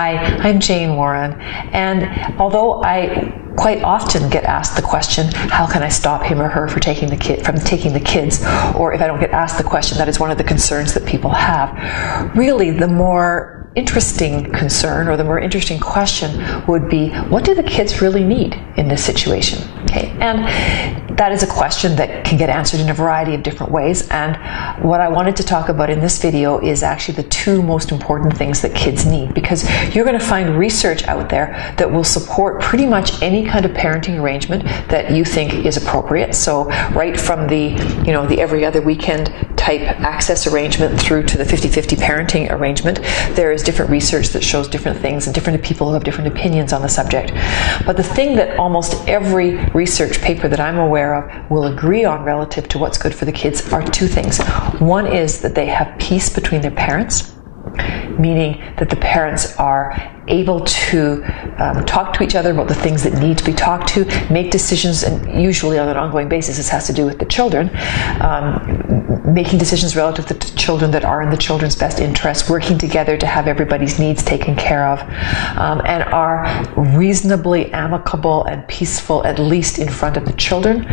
Hi, I'm Jane Warren, and although I quite often get asked the question, how can I stop him or her from taking the kids, or if I don't get asked the question, that is one of the concerns that people have. Really, the more interesting concern or the more interesting question would be, what do the kids really need in this situation? Okay, and that is a question that can get answered in a variety of different ways, and what I wanted to talk about in this video is actually the two most important things that kids need, because you're going to find research out there that will support pretty much any kind of parenting arrangement that you think is appropriate. So right from the every other weekend type access arrangement through to the 50-50 parenting arrangement, there is different research that shows different things, and different people have different opinions on the subject. But the thing that almost every research paper that I'm aware of will agree on relative to what's good for the kids are two things. One is that they have peace between their parents, meaning that the parents are able to talk to each other about the things that need to be talked to, make decisions, and usually on an ongoing basis this has to do with the children, making decisions relative to the children that are in the children's best interest, working together to have everybody's needs taken care of, and are reasonably amicable and peaceful, at least in front of the children.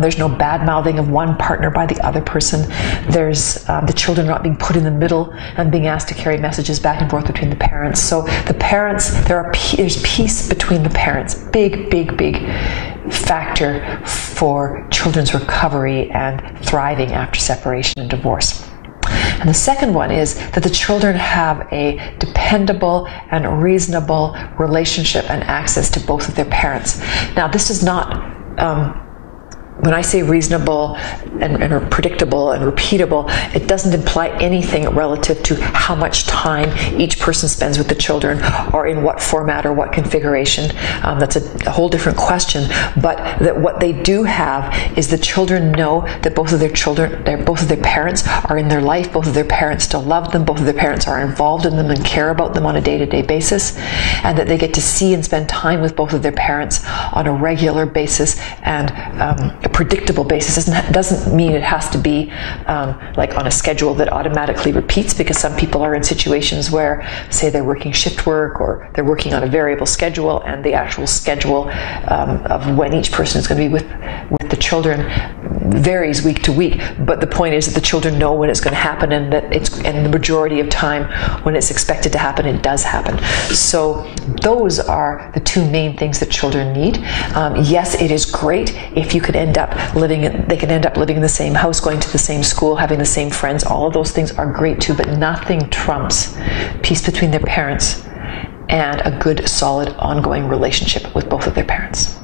There's no bad-mouthing of one partner by the other person. There's the children not being put in the middle and being asked to carry messages back and forth between the parents. So the parents, there's peace between the parents. Big factor for children's recovery and thriving after separation and divorce. And the second one is that the children have a dependable and reasonable relationship and access to both of their parents. Now, this is not when I say reasonable and predictable and repeatable, it doesn't imply anything relative to how much time each person spends with the children, or in what format or what configuration. That's a whole different question. But that what they do have is the children know that both of their parents are in their life, both of their parents still love them, both of their parents are involved in them and care about them on a day-to-day basis, and that they get to see and spend time with both of their parents on a regular basis and a predictable basis. Doesn't mean it has to be like on a schedule that automatically repeats, because some people are in situations where, say, they're working shift work or they're working on a variable schedule, and the actual schedule of when each person is going to be with the children varies week to week. But the point is that the children know when it's going to happen, and that the majority of time when it's expected to happen, it does happen. So those are the two main things that children need. Yes, it is great if you could they can end up living in the same house, going to the same school, having the same friends. All of those things are great too, but nothing trumps peace between their parents and a good, solid, ongoing relationship with both of their parents.